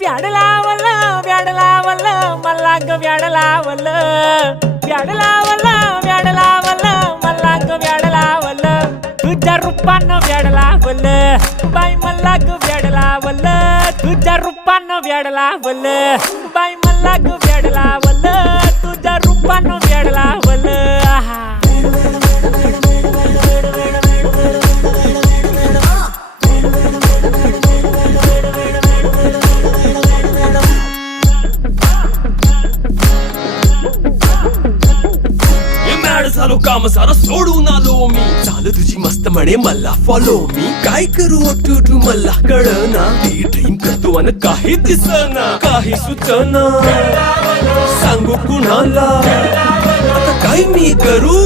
व्याड लावलं व्याड लावलं मला ग व्याड लावलं व्याड लावलं व्याड लावलं मला ग व्याड लावलं तुझ्या रूपानं व्याड लावलं बाई मला ग व्याड लावलं तुझ्या रूपानं व्याड लावलं बाई मला ग व्याड लावलं तुझ्या रूपानं व्याड लावलं आहा झालो काम सारा सोडून आलो मी चाल तुझी मस्त म्हणे मला फॉलो मी काय करू टू मला कळना ती ड्रीम करतो आणि काही दिसना काही सुचना सांगू कुणाला आता काय मी करू